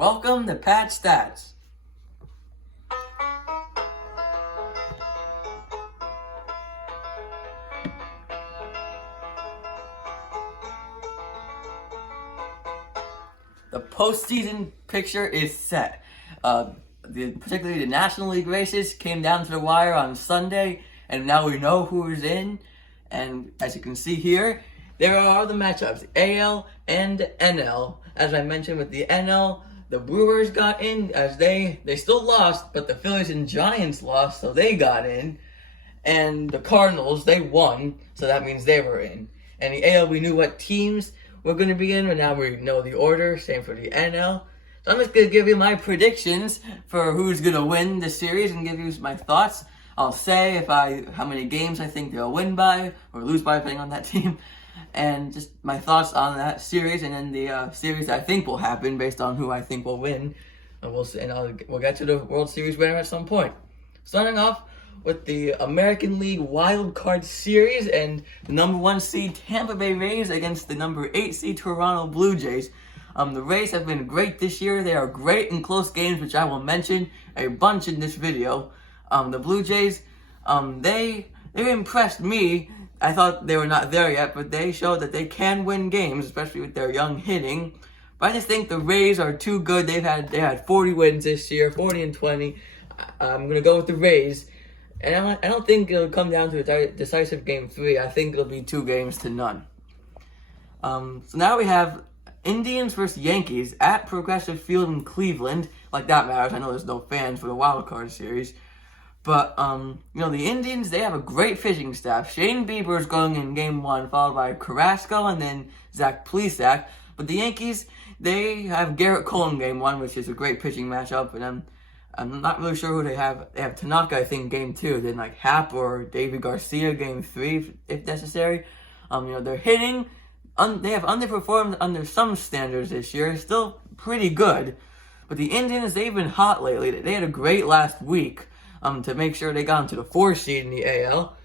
Welcome to Pat Stats. The postseason picture is set. Particularly the National League races came down to the wire on Sunday, and now we know who is in. And as you can see here, there are the matchups, AL and NL. As I mentioned with the NL, the Brewers got in as they still lost, but the Phillies and Giants lost, so they got in. And the Cardinals, they won, so that means they were in. And the AL, we knew what teams were going to be in, but now we know the order. Same for the NL. So I'm just going to give you my predictions for who's going to win the series and give you my thoughts. I'll say how many games I think they'll win by or lose by, depending on that team. And just my thoughts on that series, and then the series I think will happen based on who I think will win. And we'll get to the World Series winner at some point. Starting off with the American League Wild Card Series and the number 1 seed Tampa Bay Rays against the number 8 seed Toronto Blue Jays. The Rays have been great this year. They are great in close games, which I will mention a bunch in this video. The Blue Jays, they impressed me. I thought they were not there yet, but they showed that they can win games, especially with their young hitting. But I just think the Rays are too good. They had 40 wins this year, 40-20. I'm gonna go with the Rays, and I don't think it'll come down to a decisive game 3. I think it'll be 2-0. So now we have Indians versus Yankees at Progressive Field in Cleveland. Like that matters. I know there's no fans for the Wild Card Series. But, the Indians, they have a great pitching staff. Shane Bieber is going in Game 1, followed by Carrasco and then Zach Plesac. But the Yankees, they have Garrett Cole in Game 1, which is a great pitching matchup. And I'm not really sure who they have. They have Tanaka, I think, Game 2. Then, Happ or David Garcia, Game 3, if necessary. They're hitting. They have underperformed under some standards this year. Still pretty good. But the Indians, they've been hot lately. They had a great last week. To make sure they got into the 4th seed in the AL.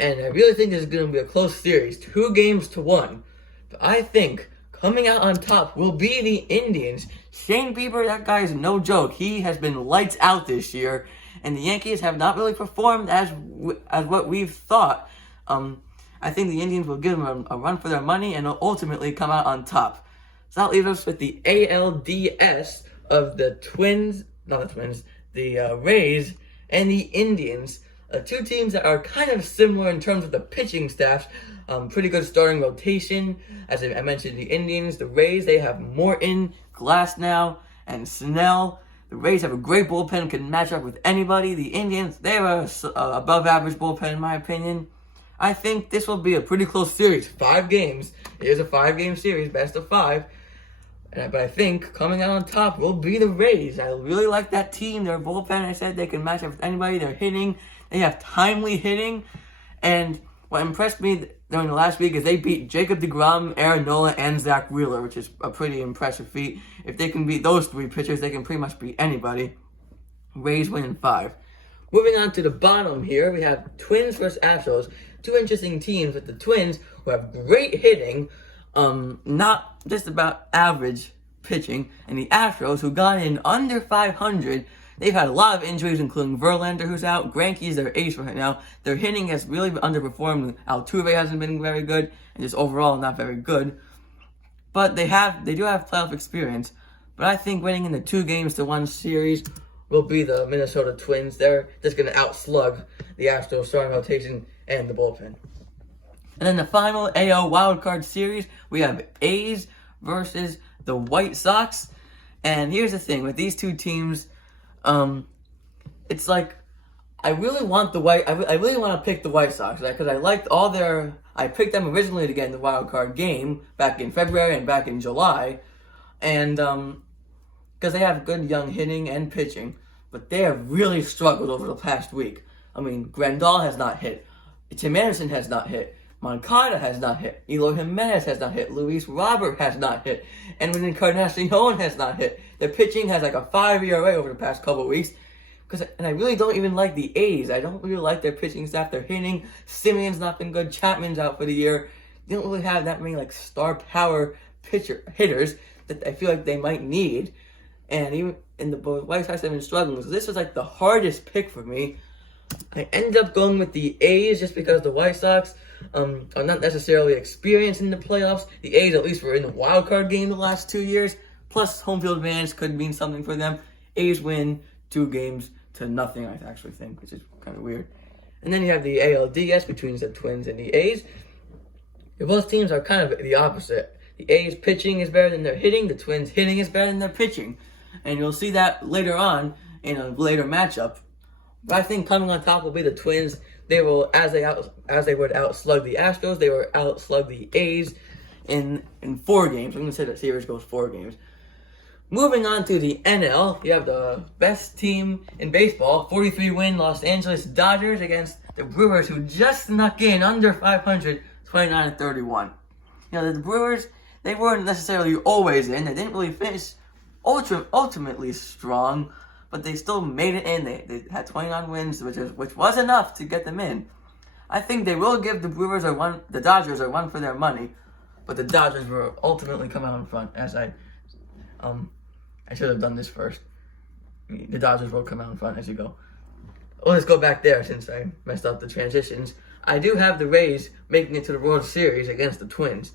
And I really think this is going to be a close series, 2-1. But I think coming out on top will be the Indians. Shane Bieber, that guy is no joke. He has been lights out this year. And the Yankees have not really performed as what we've thought. I think the Indians will give them a run for their money and will ultimately come out on top. So that leaves us with the ALDS of the Rays and the Indians, 2 teams that are kind of similar in terms of the pitching staffs. Pretty good starting rotation. As I mentioned, the Indians, the Rays, they have Morton, Glasnow, and Snell. The Rays have a great bullpen, can match up with anybody. The Indians, they have a above-average bullpen, in my opinion. I think this will be a pretty close series. 5 games. It is a 5-game series, best of 5. But I think coming out on top will be the Rays. I really like that team. Their bullpen, I said, they can match up with anybody. They're hitting. They have timely hitting. And what impressed me during the last week is they beat Jacob deGrom, Aaron Nola, and Zach Wheeler, which is a pretty impressive feat. If they can beat those 3 pitchers, they can pretty much beat anybody. Rays win in 5. Moving on to the bottom here, we have Twins versus Astros. 2 interesting teams with the Twins, who have great hitting, not just about average pitching, and the Astros, who got in under 500. They've had a lot of injuries, including Verlander, who's out. Greinke's their ace right now. Their hitting has really underperformed. Altuve hasn't been very good, and just overall not very good. But they do have playoff experience. But I think winning in the 2-1 series will be the Minnesota Twins. They're just going to outslug the Astros starting rotation and the bullpen. And then the final AL wildcard series, we have A's versus the White Sox. And here's the thing, with these 2 teams, it's like, I really want to pick the White Sox, right? Because I liked I picked them originally to get in the wild card game back in February and back in July. And, because they have good young hitting and pitching. But they have really struggled over the past week. I mean, Grandal has not hit. Tim Anderson has not hit. Moncada has not hit. Eloy Jimenez has not hit. Luis Robert has not hit. And Encarnacion has not hit. Their pitching has like a 5 ERA over the past couple of weeks. And I really don't even like the A's. I don't really like their pitching staff. Their hitting. Simeon's not been good. Chapman's out for the year. They don't really have that many star power hitters that I feel like they might need. and even in the White Sox have been struggling. So this was like the hardest pick for me. I ended up going with the A's just because the White Sox are not necessarily experienced in the playoffs. The A's at least were in the wild card game the last 2 years. Plus, home field advantage could mean something for them. A's win 2-0, I actually think, which is kind of weird. And then you have the ALDS between the Twins and the A's. Both teams are kind of the opposite. The A's pitching is better than their hitting. The Twins hitting is better than their pitching. And you'll see that later on in a later matchup. But I think coming on top will be the Twins. They will, as they would outslug the Astros, they will outslug the A's in 4 games. I'm going to say the series goes 4 games. Moving on to the NL, you have the best team in baseball, 43-win Los Angeles Dodgers against the Brewers, who just snuck in under 500, 29-31. You know, the Brewers, they weren't necessarily always in. They didn't really finish ultimately strong, but they still made it in. They had 29 wins, which was enough to get them in. I think they will give the Dodgers a run for their money, but the Dodgers will ultimately come out in front. As I should have done this first. The Dodgers will come out in front as you go. Let's go back there since I messed up the transitions. I do have the Rays making it to the World Series against the Twins.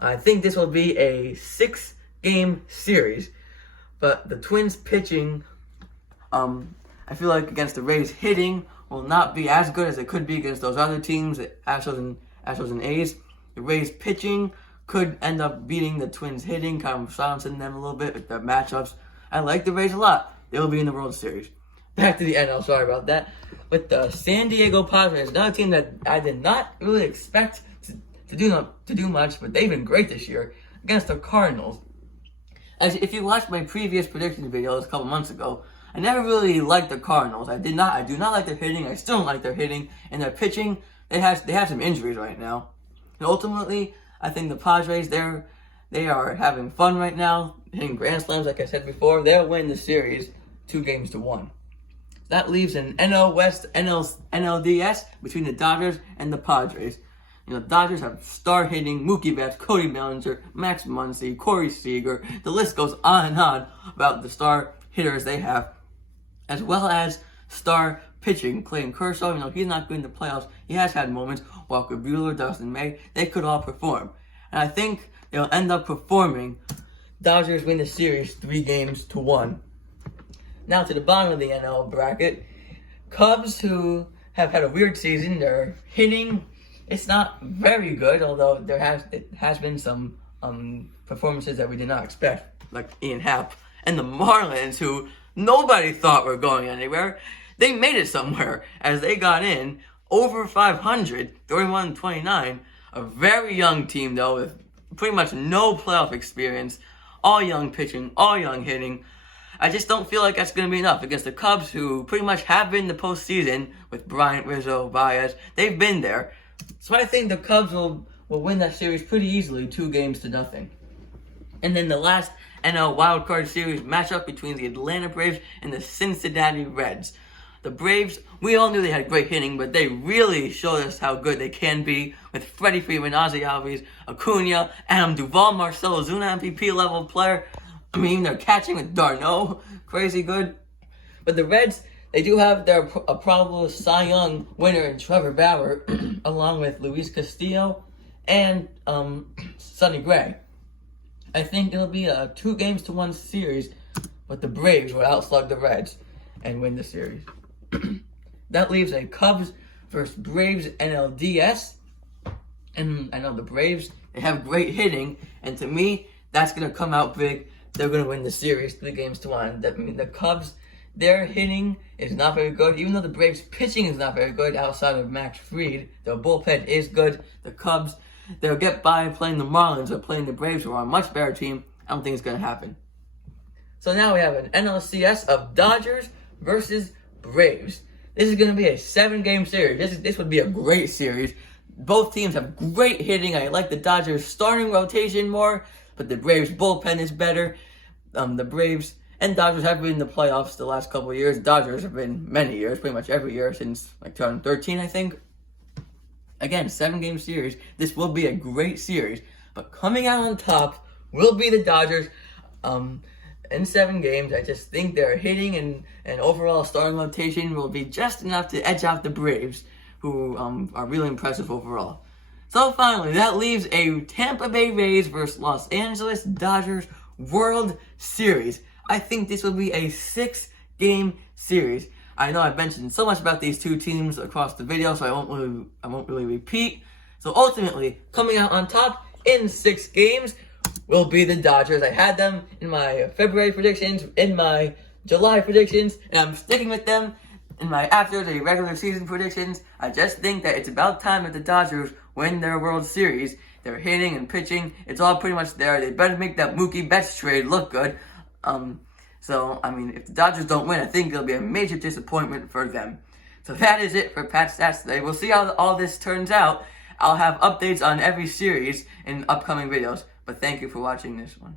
I think this will be a 6-game series, but the Twins pitching, I feel like against the Rays hitting will not be as good as it could be against those other teams, the Astros and A's. The Rays pitching could end up beating the Twins hitting, kind of silencing them a little bit with their matchups. I like the Rays a lot. They will be in the World Series. Back to the NL, sorry about that. With the San Diego Padres, another team that I did not really expect to do much, but they've been great this year, against the Cardinals. As if you watched my previous prediction videos a couple months ago, I never really liked the Cardinals. I do not like their hitting. I still don't like their hitting. And their pitching, they have some injuries right now. And ultimately, I think the Padres, they are having fun right now, hitting grand slams like I said before. They'll win the series 2-1. That leaves an NL West, NLDS between the Dodgers and the Padres. You know, the Dodgers have star hitting Mookie Betts, Cody Bellinger, Max Muncy, Corey Seager. The list goes on and on about the star hitters they have, as well as star pitching. Clayton Kershaw, you know, he's not good in the playoffs. He has had moments. Walker Buehler, Dustin May, they could all perform. And I think they'll end up performing. Dodgers win the series 3-1. Now to the bottom of the NL bracket. Cubs, who have had a weird season. Their hitting, it's not very good, although it has been some performances that we did not expect, like Ian Happ. And the Marlins, who nobody thought were going anywhere, they made it somewhere as they got in over 500, 31-29. A very young team, though, with pretty much no playoff experience. All young pitching, all young hitting. I just don't feel like that's going to be enough against the Cubs, who pretty much have been in the postseason with Bryant, Rizzo, Baez. They've been there. So I think the Cubs will win that series pretty easily, 2-0. And then the last NL wildcard series matchup between the Atlanta Braves and the Cincinnati Reds. The Braves, we all knew they had great hitting, but they really showed us how good they can be with Freddie Freeman, Ozzie Albies, Acuna, Adam Duvall, Marcell Ozuna, MVP level player. I mean, they're catching with Darno, crazy good. But the Reds, they do have a probable Cy Young winner in Trevor Bauer, along with Luis Castillo and Sonny Gray. I think it'll be a 2-1 series, but the Braves will outslug the Reds and win the series. That leaves a Cubs versus Braves NLDS. And I know the Braves, they have great hitting, and to me, that's going to come out big. They're going to win the series 3-1. That means the Cubs, their hitting is not very good. Even though the Braves' pitching is not very good outside of Max Fried, their bullpen is good. The Cubs, they'll get by playing the Marlins or playing the Braves, who are a much better team. I don't think it's going to happen. So now we have an NLCS of Dodgers versus Braves. This is going to be a 7-game series. This would be a great series. Both teams have great hitting. I like the Dodgers' starting rotation more, but the Braves' bullpen is better. The Braves and Dodgers have been in the playoffs the last couple of years. Dodgers have been many years, pretty much every year since like 2013, I think. Again, 7-game series. This will be a great series. But coming out on top will be the Dodgers. in 7 games. I just think their hitting and overall starting rotation will be just enough to edge out the Braves, who are really impressive overall. So finally, that leaves a Tampa Bay Rays versus Los Angeles Dodgers World Series. I think this will be a 6-game series. I know I've mentioned so much about these two teams across the video, so I won't really repeat. So ultimately, coming out on top in 6 games will be the Dodgers. I had them in my February predictions, in my July predictions, and I'm sticking with them in my after the regular season predictions. I just think that it's about time that the Dodgers win their World Series. They're hitting and pitching. It's all pretty much there. They better make that Mookie Betts trade look good. So, I mean, if the Dodgers don't win, I think it'll be a major disappointment for them. So that is it for Pat Stats today. We'll see how all this turns out. I'll have updates on every series in upcoming videos. But thank you for watching this one.